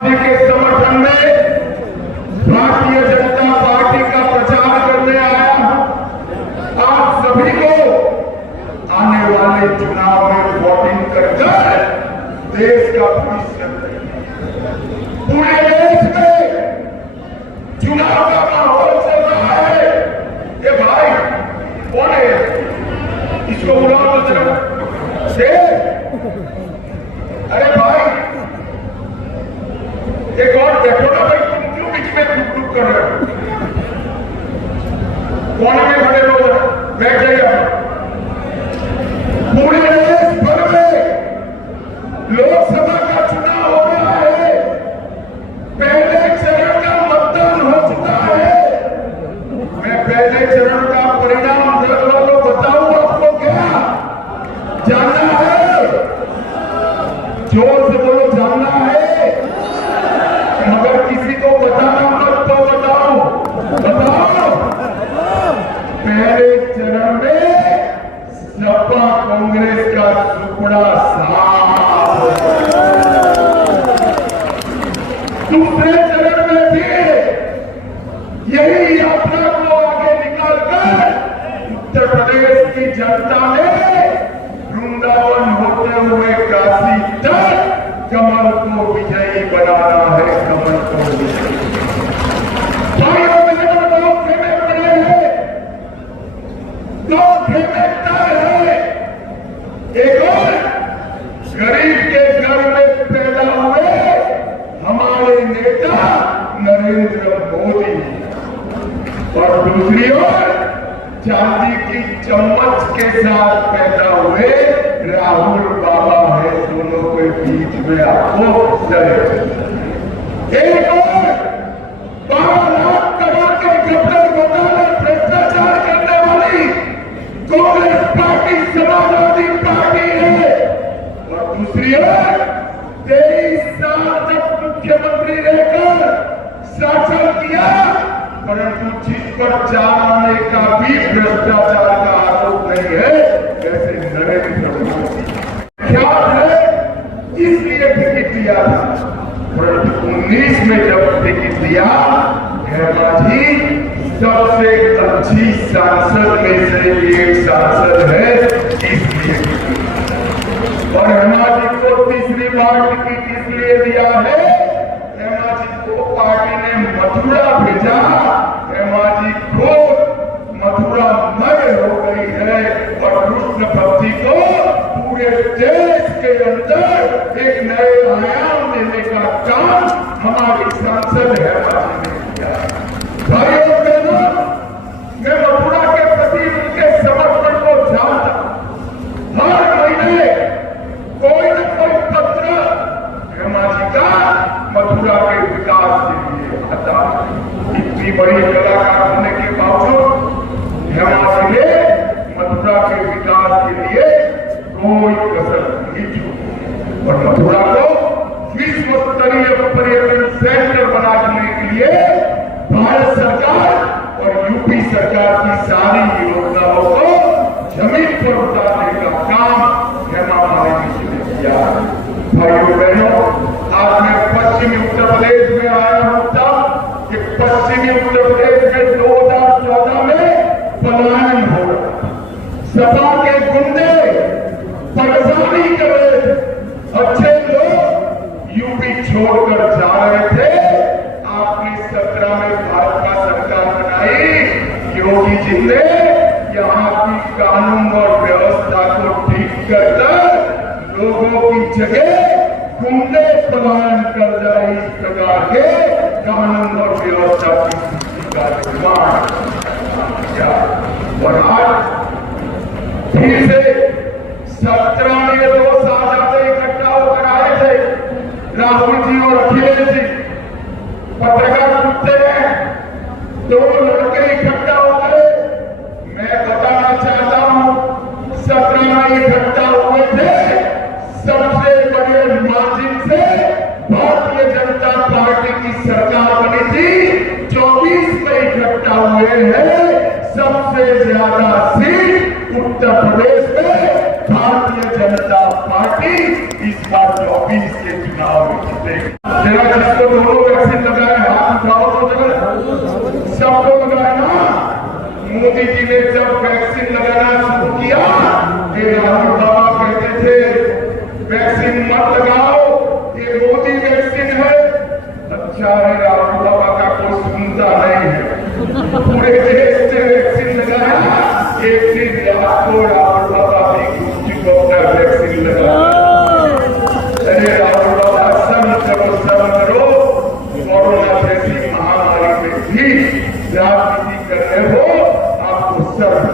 के समर्थन में भारतीय जनता पार्टी का प्रचार करने आया हूं। आप सभी को आने वाले चुनाव में वोटिंग कर देश का भविष्य, पूरे देश में चुनाव का माहौल चल रहा है। ये भाई कौन है? इसको बुलाओ तो जरा। अरे भाई एक और देखो ना भाई, तुम क्यों बीच में टुक कर रहे हो? कोने में खड़े लोग बैठ जाइए। पूरे देश भर में लोकसभा का चुनाव हो रहा है। पहले चरण का मतदान हो चुका है। मैं पहले चरण का परिणाम तो बताऊं आपको, क्या जानना है? जोर से बोलो, जानना है? मगर किसी को बताना मत तो बताओ। पहले चरण में सपा कांग्रेस का टुकड़ा साफ। दूसरे चरण में भी यही यात्रा को आगे निकालकर उत्तर प्रदेश की जनता ने वृंदावन होते हुए काशी तक कमल को विजयी बनाना है। कमल को विजयी दो खेमे पड़े हैं, दो खेमे तय है। एक और गरीब के घर में पैदा हुए हमारे नेता नरेंद्र मोदी, और दूसरी ओर चांदी की चम्मच के साथ पैदा हुए राहुल बाबा है। दोनों के बीच में आपको एक और 12 लाख करोड़ के गबन घोटाले भ्रष्टाचार करने वाली कांग्रेस पार्टी समाजवादी पार्टी है, और दूसरी ओर 23 साल तक मुख्यमंत्री रहकर शासन किया, परंतु जिस पर जाने का भी भ्रष्टाचार का आरोप नहीं है, जैसे नरेंद्र मोदी। ख्याल है इसलिए टिकट दिया था, परंतु 19 में जब टिकट दिया, हेमा जी सबसे अच्छी सांसद में से एक सांसद है, इसलिए। और हेमा जी को तीसरी बार टिकट इसलिए दिया है, हेमा जी को पार्टी ने मथुरा भेजा। हेमा जी को मथुरामय हो गई है, और कृष्ण भक्ति को पूरे देश के अंदर एक नए आयाम देने का काम हमारी सांसद हेमा जी ने किया। भाइयों बहनों, मैं मथुरा के प्रति उनके समर्पण को जानता। हर महीने कोई न कोई पत्र हेमा जी का मथुरा के विकास के लिए आता। इतनी बड़ी कलाकार होने के बावजूद हेमा जी ने मथुरा के विकास के लिए कोई कसर नहीं छोड़ी, और मथुरा को विश्व स्तरीय पर्यटन सेंटर बनाने के लिए भारत सरकार और यूपी सरकार की सारी योजनाओं को जमीन पर उतारने का काम हेमा मालिनी जी ने किया। भाइयों बहनों, आज मैं पश्चिमी उत्तर प्रदेश में आया हूं तब कि पश्चिमी उत्तर प्रदेश में 2014 में पलायन हो रहा, सपा के गुंडे परेशानी कर रहे थे, अच्छे लोग यूपी छोड़कर जा रहे थे। आपने 17 में भाजपा सरकार बनाई, योगी जी ने यहाँ की कानून और व्यवस्था को ठीक कर लोगों की जगह गुंडे पलायन कर जाए, इस प्रकार के कानून और व्यवस्था का निर्माण किया। और आज फिर से 17 में 2 साथ इकट्ठा होकर आए थे, राहुल जी और अखिलेश जी। पत्रकार पूछते हैं, 2 लड़के इकट्ठा हो गए। मैं बताना चाहता हूं, 17 में इकट्ठा हुए थे, सबसे बड़े मार्जिन से भारतीय जनता पार्टी की सरकार बनी थी। 24 में इकट्ठा हुए हैं, सबसे ज्यादा सीट उत्तर प्रदेश में भारतीय जनता पार्टी इस बार 24 के चुनाव में जीतेगी। जिसको दोनों वैक्सीन लगाए हाथ उठाओ तो जगह सबको लगाए ना। मोदी जी ने जब वैक्सीन लगाना शुरू किया कि राहुल बाबा कहते थे वैक्सीन मत लगाओ, ये मोदी वैक्सीन है। अच्छा है राहुल बाबा का कोई सुनता नहीं है, पूरे देश में वैक्सीन लगाया। एक दिन आपको राहुल बाबा भी कुछ डॉक्टर वैक्सीन लगाया। अरे राहुल बाबा शर्म करो, कोरोना जैसी महामारी में भी राजनीति करने हो आपको शर्म।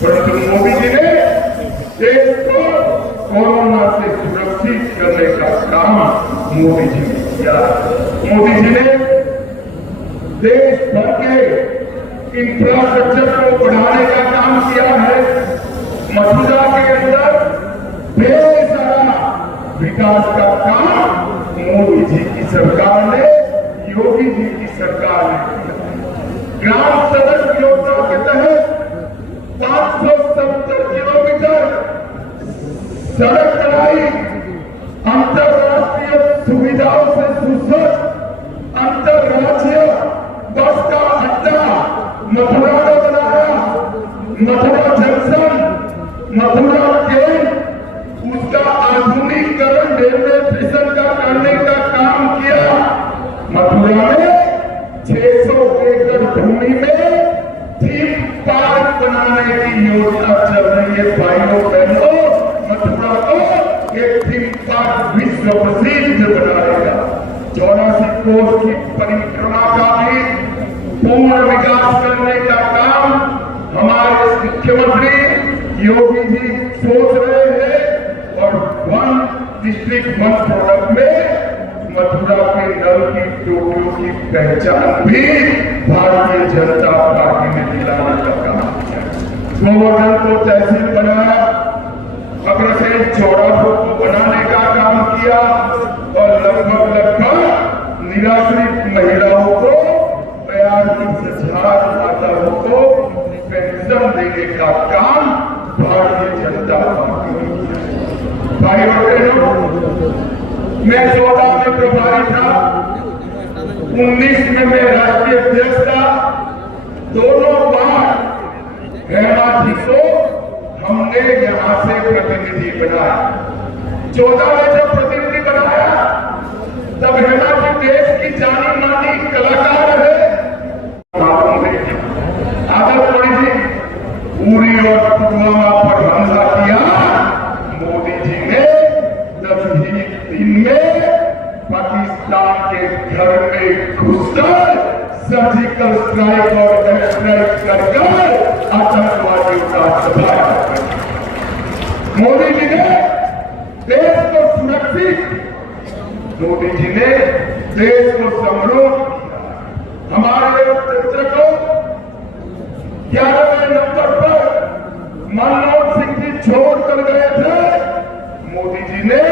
परंतु मोदी जी ने देश को कोरोना से सुरक्षित करने का काम मोदी जी ने किया। मोदी जी ने देश भर के इंफ्रास्ट्रक्चर को बढ़ाने का काम किया है। मथुरा के अंदर ढेर सारा विकास का काम मोदी जी की सरकार ने, योगी जी की सरकार ने किया। ग्राम सड़क योजना के तहत 570 किलोमीटर सड़क बनाई। अंतरराष्ट्रीय सुविधाओं से सुसज्ज अंतरराज्यीय बस का अड्डा मथुरा में बनाया। मथुरा जंक्शन, मथुरा केंद्र, उसका आधुनिकीकरण रेलवे स्टेशन का करने का काम किया। मथुरा में 600 एकड़ भूमि में थीम पार्क बनाने की योजना चल रही है। भाइयों बहनों, मथुरा को एक थीम पार्क विश्व प्रसिद्ध बनाएगा। 84 कोस की परिक्रमा का भी पूर्ण विकास करने का काम हमारे मुख्यमंत्री योगी जी सोच रहे हैं। और वन डिस्ट्रिक्ट वन प्रोडक्ट में मथुरा के नल की टोटियों की पहचान भी भारतीय जनता पार्टी ने दिलाने का काम किया। गोवर्धन को तहसील बनाया, अग्रसेन चौराहों को बनाने का काम किया और लगभग निराश्रित महिलाओं को 42,000 माताओं को पेंशन देने का काम भारतीय जनता पार्टी ने किया। भाइयों बहनों, मैं 14 में प्रभारी था, 19 में मैं राष्ट्रीय अध्यक्ष था। दोनों बार हेमा जी को हमने यहां से प्रतिनिधि बनाया। 14 में जब प्रतिनिधि बनाया तब हेमा जी देश की जानी मानी कलाकार है। आदत पड़ी थी, उरी और पुलवामा पर हमला किया। मोदी जी ने 10 ही दिन में पाकिस्तान के घर में घुसकर सर्जिकल स्ट्राइक और एयर स्ट्राइक कर आतंकवादियों का सफाया। मोदी जी ने देश को सुरक्षित, मोदी जी ने देश को समृद्ध किया। हमारे लोकतंत्र को 11वें नंबर पर मनमोहन सिंह जी छोड़ कर गए थे। मोदी जी ने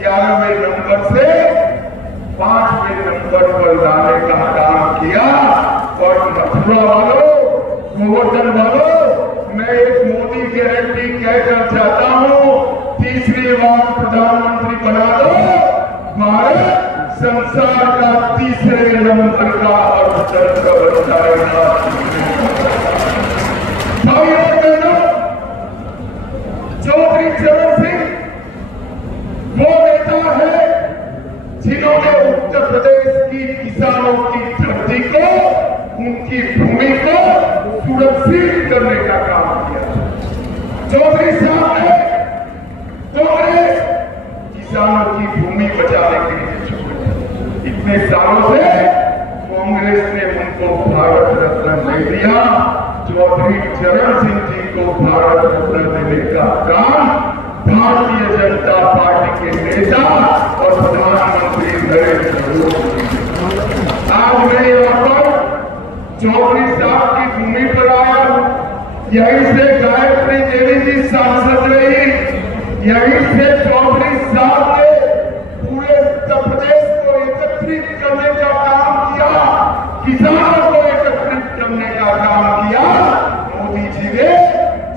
11वें नंबर से 5वें नंबर पर लाने का काम किया। और मथुरा वालों, गोवर्धन वालों, मैं एक मोदी गारंटी कहकर चाहता हूं, तीसरी बार प्रधानमंत्री बना दो, भारत संसार का तीसरे नंबर का अर्थतंत्र बन जाएगा। भाइयों बहनों, चौधरी चरण सिंह वो नेता है जिन्होंने उत्तर प्रदेश की किसानों की धरती को, उनकी भूमि को सुरक्षित करने का काम किया। चौधरी साहब ने कांग्रेस किसानों की भूमि बचाने के लिए छोड़ी। इतने सालों से कांग्रेस ने उनको भारत रत्न दे दिया। चौधरी चरण सिंह जी को भारत रत्न देने का काम भारतीय जनता पार्टी के नेता और प्रधानमंत्री नरेंद्र मोदी। आज मैं यहाँ पर चौधरी साहब की भूमि पर आया हूँ। यहीं से गायत्री देवी जी सांसद रही, यहीं से चौधरी साहब ने पूरे उत्तर प्रदेश को एकत्रित करने का काम किया, किसानों को एकत्रित करने का काम किया। मोदी जी ने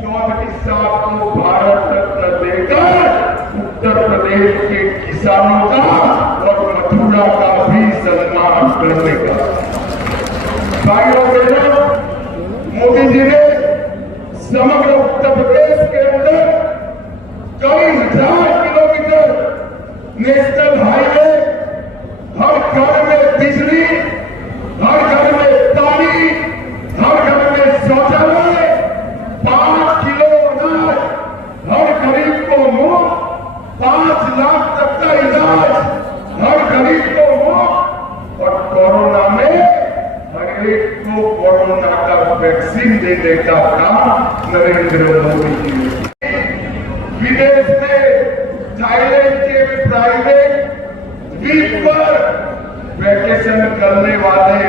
चौधरी साहब को भारत रत्न देकर उत्तर प्रदेश के किसानों का और मथुरा का काम करने का। भाइयों बहनों, मोदी जी ने समग्र उत्तर प्रदेश के अंदर कई 1000 किलोमीटर नेशनल हाईवे, हर घर में बिजली, हर घर में पानी, हर घर में शौचालय, 5 किलो अनाज हर गरीब को मुफ्त, 5 लाख तक का इलाज हर गरीब को मुफ्त, और कोरोना में हर एक को कोरोना का वैक्सीन देने का काम नरेंद्र मोदी जी ने। विदेश में थाईलैंड के प्राइवेट द्वीप पर वैकेशन करने वाले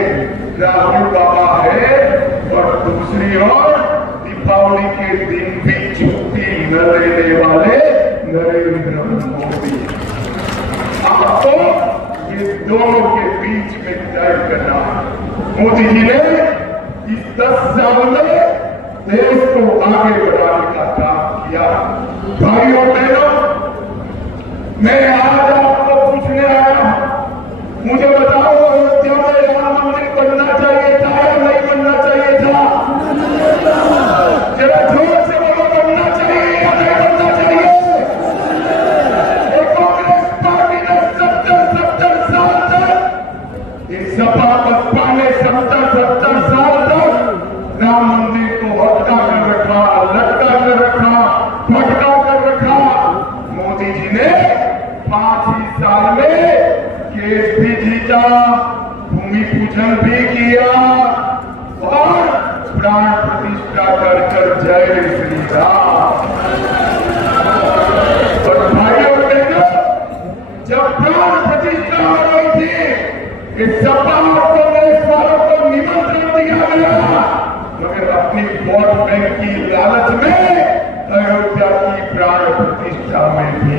राहुल बाबा है, और दूसरी ओर दीपावली के दिन भी छुट्टी न लेने वाले नरेंद्र मोदी। आपको ये दोनों के बीच में तय करना है। मोदी जी ने इस 10 साल में देश को आगे बढ़ाने का काम किया। भाइयों बहनों, मैं आज आपको पूछने आया, मुझे बताओ अयोध्या में राम मंदिर बनना चाहिए था या नहीं बनना चाहिए था? जरा जोर से बोलो, बनना चाहिए या नहीं बनना चाहिए? कांग्रेस पार्टी ने 70 साल तक, इस सपा बसपा ने 70 साल तक राम मंदिर को हटका कर रखा, लटका कर रखा, भटका कर रखा। मोदी जी ने 5 ही साल में केस भी जीता, भूमि पूजन भी किया और प्राण प्रतिष्ठा कर जय श्री राम। और भाइयों बहनों, जब प्राण प्रतिष्ठा हो रही थी, इस सपा और कांग्रेस वालों को निमंत्रण दिया गया, मगर अपनी वोट बैंक की लालच में अयोध्या की प्राण प्रतिष्ठा में भी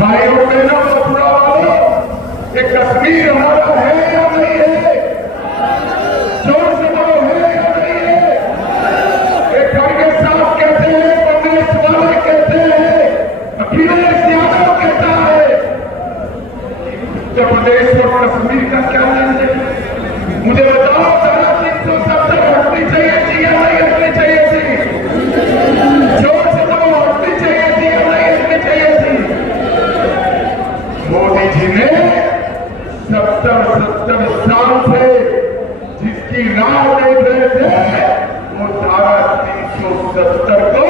भाइयों बहनों, मथुरा वालों, ये कश्मीर हमारा है या नहीं है? जोर से बोलो, है या नहीं है? ये खड़गे साहब कहते हैं, कांग्रेस वाले कहते हैं, अखिलेश यादव कहता है, उत्तर प्रदेश और कश्मीर का क्या लेन देन? मुझे बताओ, धारा 370 हटनी चाहिए थी या नहीं हटनी चाहिए थी? जोर से बोलो, हटनी चाहिए थी या नहीं हटनी चाहिए थी? मोदी जी ने 70 साल से जिसकी राह देख रहे थे, वो धारा 370 को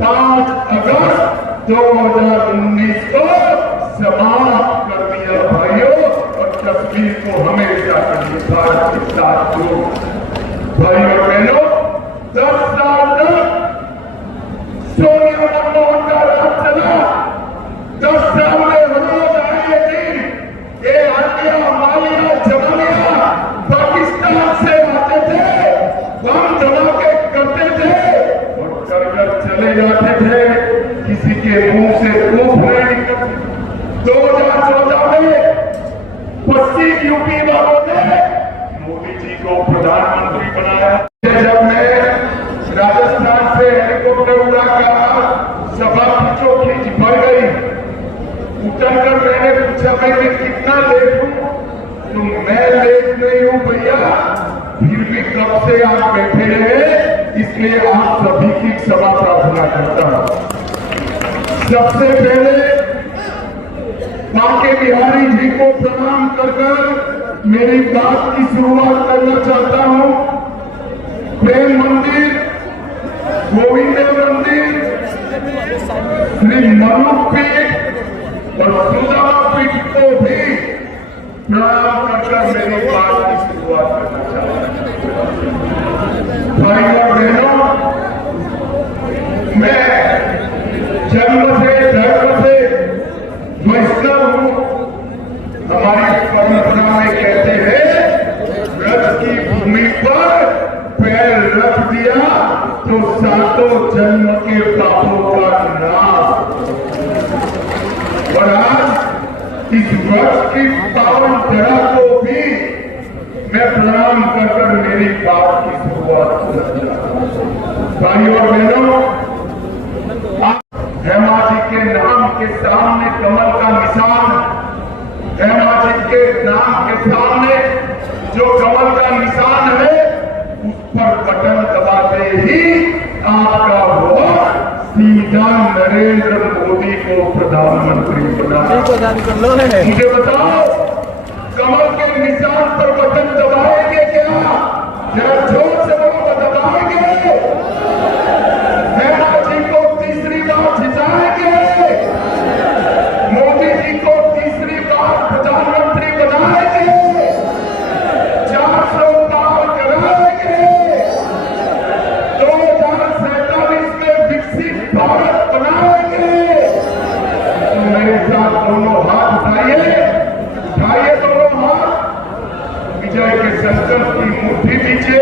5 अगस्त 2019 को समाप्त कर दिया भाइयों, और कश्मीर को हमेशा के लिए भारत के साथ जोड़। भाइयों बहनों, 10 साल तक सोनिया मनमोहन का राज चला। 10 साल में रोज आए दिन ये आलिया, मालिया, जमालिया पाकिस्तान से आते थे, बम धमाके करते थे और कर चले जाते थे, किसी के मुंह से धूप नहीं निकलती। 2014 में पश्चिम यूपी वालों ने मोदी जी को प्रधानमंत्री बनाया। जब मैं राजस्थान से हेलीकॉप्टर उड़ाकर सभा खींचो खींच भर गई, उतरकर मैंने पूछा, मैं कितना लेट हूं? तो मैं लेट नहीं हूं भैया, फिर भी कब से आप बैठे रहे, इसलिए आप सभी की क्षमा प्रार्थना करता हूं। सबसे पहले बांके बिहारी जी को प्रणाम कर मेरी बात की शुरुआत करना चाहता हूं। प्रेम मंदिर, गोविंद मंदिर, श्री मनुपीठ और सुदामा पीठ को भी प्रणाम कर मेरी बात की शुरुआत करना चाहता हूं। भाइयों बहनों, मैं जन्म से धर्म से वैष्णव हूं। हमारी परंपरा में कहते हैं, व्रत की भूमि पर पैर रख दिया तो 7 जन्म के पापों का नाश। और आज इस वर्ष की पावन धरा को भी मैं प्रणाम कर मेरी बात की शुरुआत करता हूं। भाइयों और बहनों, हेमा जी के नाम के सामने कमल का निशान हेमा जी के नाम के सामने जो कमल का निशान है उस पर बटन दबाते ही आपका वोट सीधा नरेंद्र मोदी को प्रधानमंत्री बना। मुझे बताओ, कमल के निशान पर बटन दबाएंगे क्या? जरा जोर से बोलो, दबाएंगे? हेमा जी को तीसरी बार जिताएंगे? मोदी जी को तीसरी बार प्रधानमंत्री बनाएंगे? 400 पार कराएंगे? 2047 में विकसित भारत बनाएंगे? तो मेरे साथ दोनों हाथ उठाइए, उठाइए दोनों हाथ, विजय के संकल्प की मुट्ठी दीजिए।